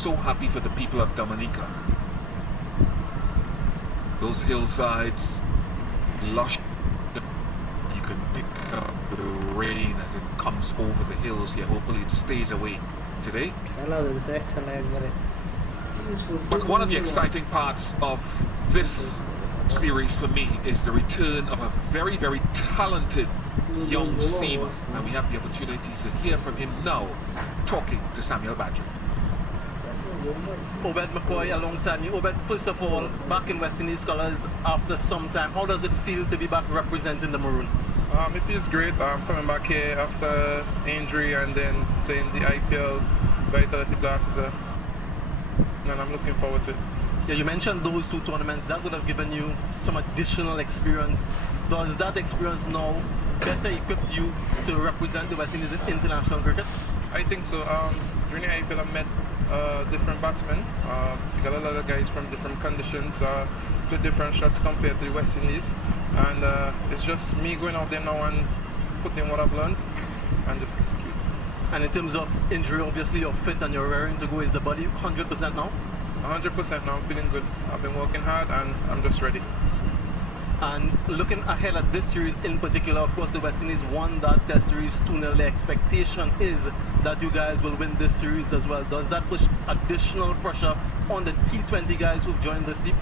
so happy for the people of Dominica. Those hillsides, lush. You can pick up the rain as it comes over the hills here. Hopefully it stays away today. But one of the exciting parts of this series for me is the return of a very, very talented young seaman, and we have the opportunity to hear from him now, talking to Samuel Badger. Obed McCoy alongside you. Obed, first of all, back in West Indies colours after some time, how does it feel to be back representing the Maroon? It feels great. I'm coming back here after injury and then playing the IPL Vitality Blasters, and I'm looking forward to it. Yeah, you mentioned those two tournaments. That would have given you some additional experience. Does that experience now better equip you to represent the West Indies in international cricket? I think so. During the IPL, I met different batsmen. You got a lot of guys from different conditions, with different shots compared to the West Indies. And it's just me going out there now and putting what I've learned and just execute. And in terms of injury, obviously you're fit and you're raring to go. Is the body 100% now? 100% now. I'm feeling good. I've been working hard and I'm just ready. And looking ahead at this series in particular, of course, the West Indies won that Test series 2-0. The expectation is that you guys will win this series as well. Does that push additional pressure on the T20 guys who've joined this team?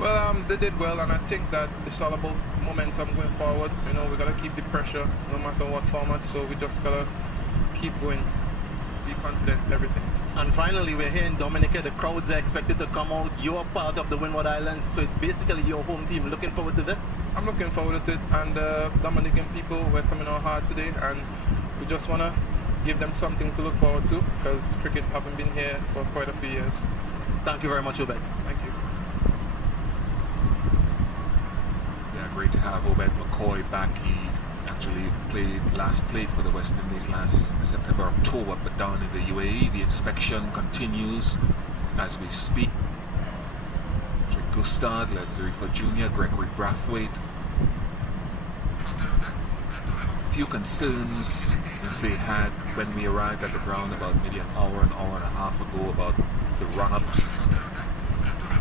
Well, they did well, and I think that it's all about momentum going forward. You know, we got to keep the pressure no matter what format, so we just got to keep going, be confident in everything. And finally, we're here in Dominica. The crowds are expected to come out. You're part of the Windward Islands, so it's basically your home team. Looking forward to this? I'm looking forward to it, and Dominican people, we're coming out hard today, and we just want to give them something to look forward to, because cricket haven't been here for quite a few years. Thank you very much, Obed. Thank you. Yeah, great to have Obed McCoy back. He actually played for the West Indies last September, October, but down in the UAE. The inspection continues as we speak. Patrick Gustard, Leslie for Jr., Gregory Brathwaite. A few concerns they had when we arrived at the ground about maybe an hour and a half ago about the run-ups.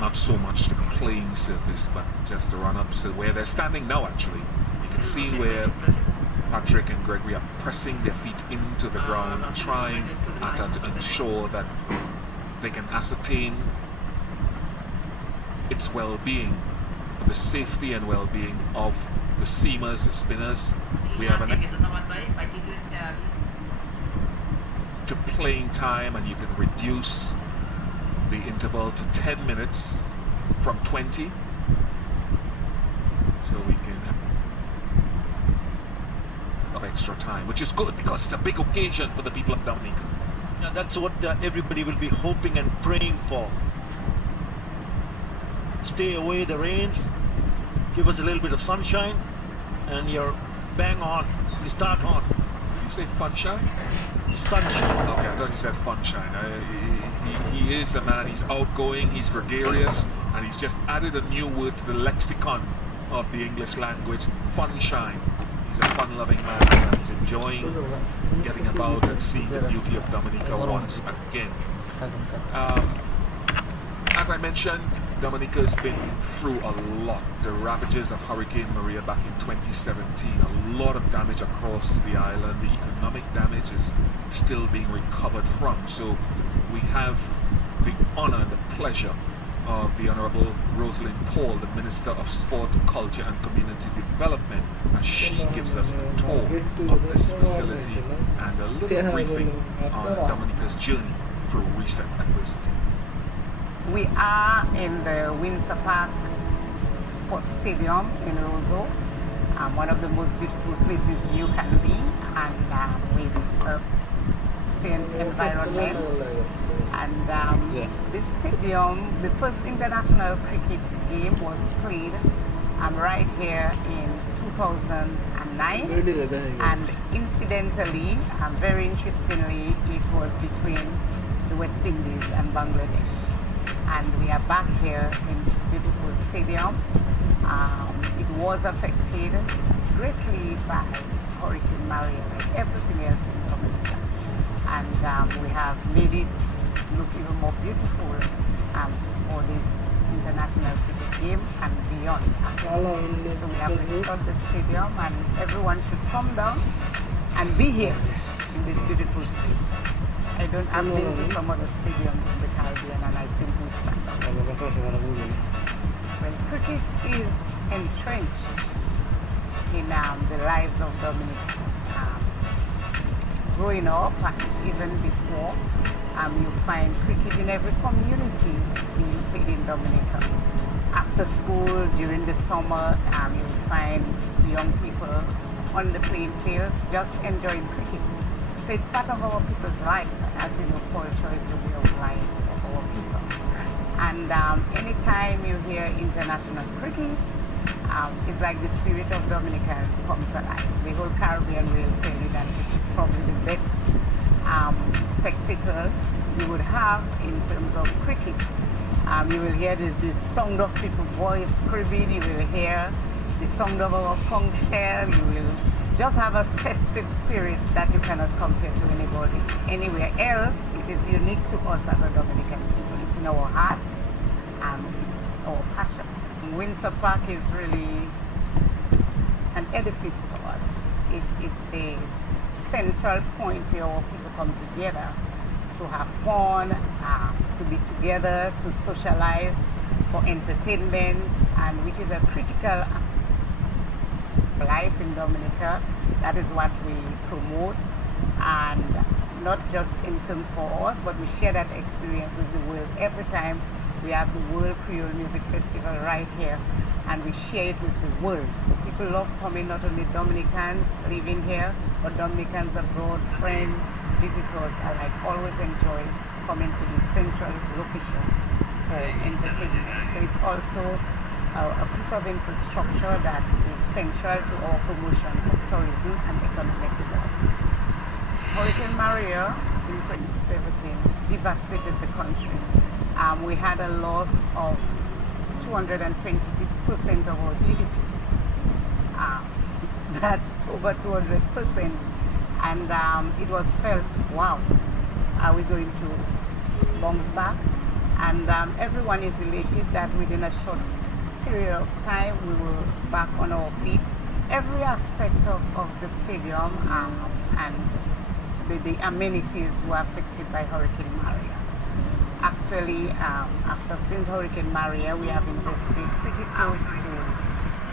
Not so much the playing surface, but just the run-ups where they're standing now. Actually, you can see where Patrick and Gregory are pressing their feet into the ground, trying to ensure that they can ascertain its well-being, the safety and well-being of the seamers, the spinners. We have to playing time, and you can reduce the interval to 10 minutes from 20, so we can have extra time, which is good because it's a big occasion for the people of Dominica. And that's what everybody will be hoping and praying for. Stay away the rains, give us a little bit of sunshine, and you're bang on. You start on. Did you say funshine? Sunshine. Okay, I thought you said funshine. He is a man, he's outgoing, he's gregarious, and he's just added a new word to the lexicon of the English language, funshine. He's a fun-loving man, and he's enjoying getting about and seeing the beauty of Dominica once again. As I mentioned, Dominica's been through a lot. The ravages of Hurricane Maria back in 2017, a lot of damage across the island. The economic damage is still being recovered from. So we have the honor and the pleasure of the Honorable Rosalind Paul, the Minister of Sport, Culture and Community Development, as she gives us a tour of this facility and a little briefing on Dominica's journey through recent adversity. We are in the Windsor Park Sports Stadium in Roseau, one of the most beautiful places you can be, and with a pristine environment. And this stadium, the first international cricket game was played right here in 2009, and incidentally, very interestingly, it was between the West Indies and Bangladesh. And we are back here in this beautiful stadium. It was affected greatly by Hurricane Maria, like everything else in Dominica. And we have made it look even more beautiful for this international cricket game and beyond. So we have restored the stadium, and everyone should come down and be here in this beautiful space. I've been to some other stadiums in the Caribbean, and I think we stand out. Well, cricket is entrenched in the lives of Dominicans. Growing up, and even before, you find cricket in every community being played in Dominica. After school, during the summer, you'll find young people on the playing fields just enjoying cricket. So it's part of our people's life. As you know, culture is the way of life of our people. And anytime you hear international cricket, it's like the spirit of Dominica comes alive. The whole Caribbean will tell you that this is probably the best spectator you would have in terms of cricket. You will hear the sound of people's voice screaming, you will hear the sound of our conch shell, you will just have a festive spirit that you cannot compare to anybody anywhere else. It is unique to us as a Dominican people. It's in our hearts, it's our passion. Windsor Park is really an edifice for us. It's the central point where our people come together to have fun, to be together, to socialize, for entertainment, and which is a critical life in Dominica. That is what we promote, and not just in terms for us, but we share that experience with the world. Every time we have the World Creole Music Festival right here, and we share it with the world. So people love coming, not only Dominicans living here, but Dominicans abroad, friends, visitors alike always enjoy coming to this central location for entertainment. So it's also a piece of infrastructure that is central to our promotion of tourism and economic development. Hurricane Maria in 2017 devastated the country. We had a loss of 226% of our GDP. That's over 200%. And it was felt, wow, are we going to bounce back? And everyone is elated that within a short period of time we were back on our feet. Every aspect of the stadium and the amenities were affected by Hurricane Maria. Actually, since Hurricane Maria, we have invested pretty close to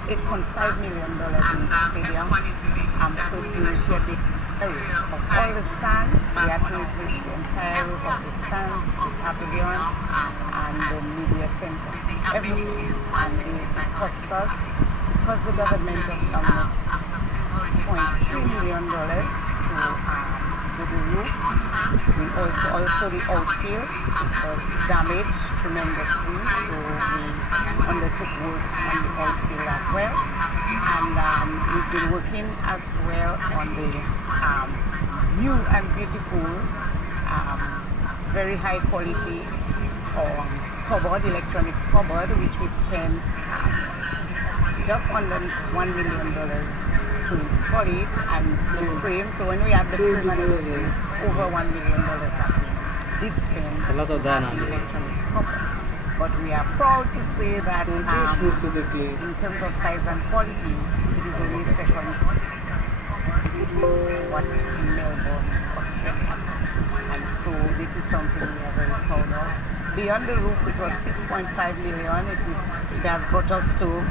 $8.5 million in the stadium. First we repaired the roof of all the stands. We had to replace the entire roof of the stands, the pavilion, and the media center. Everything. And it cost us, because the government of $6.3 million to do the roof. We also the outfield was damaged tremendously, so we undertook works on the outfield as well. And we've been working as well on the new and beautiful, very high quality scoreboard, electronic scoreboard, which we spent just under $1 million to install it, and the frame. So when we had the frame and everything, it's over $1 million that we did spend a lot of on the electronic scoreboard. But we are proud to say that in terms of size and quality, it is only second to what's in Melbourne, Australia. And so this is something we are very proud of. Beyond the roof, which was $6.5 million, it has brought us to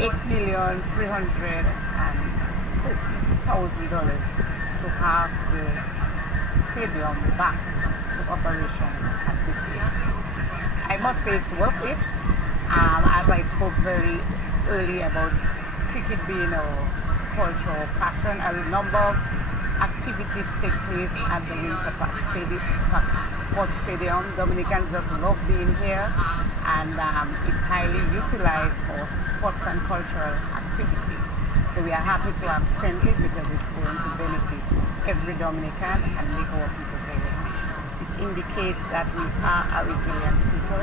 $8,330,000 to have the stadium back to operation at this stage. I must say it's worth it. As I spoke very early about cricket being our cultural passion, a number of activities take place at the Windsor Park Sports Stadium. Dominicans just love being here, and it's highly utilized for sports and cultural activities. So we are happy to have spent it because it's going to benefit every Dominican and make our people very happy. It indicates that we are a resilient people,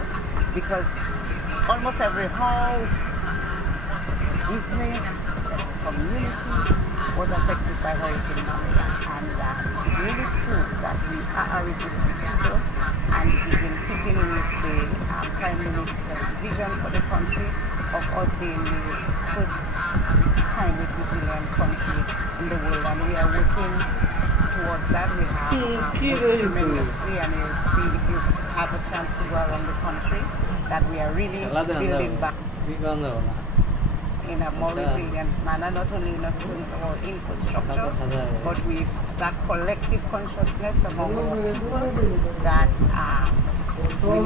because almost every house, business, community was affected by Hurricane Maria. And it is really true that we are a resilient people, and it is in keeping with the Prime Minister's vision for the country of us being the first climate resilient country in the world, and we are working towards that. We have tremendously, and you'll see if you have a chance to go around the country, that we are really building back in a more resilient manner, not only in terms of our infrastructure, but with that collective consciousness among our people that we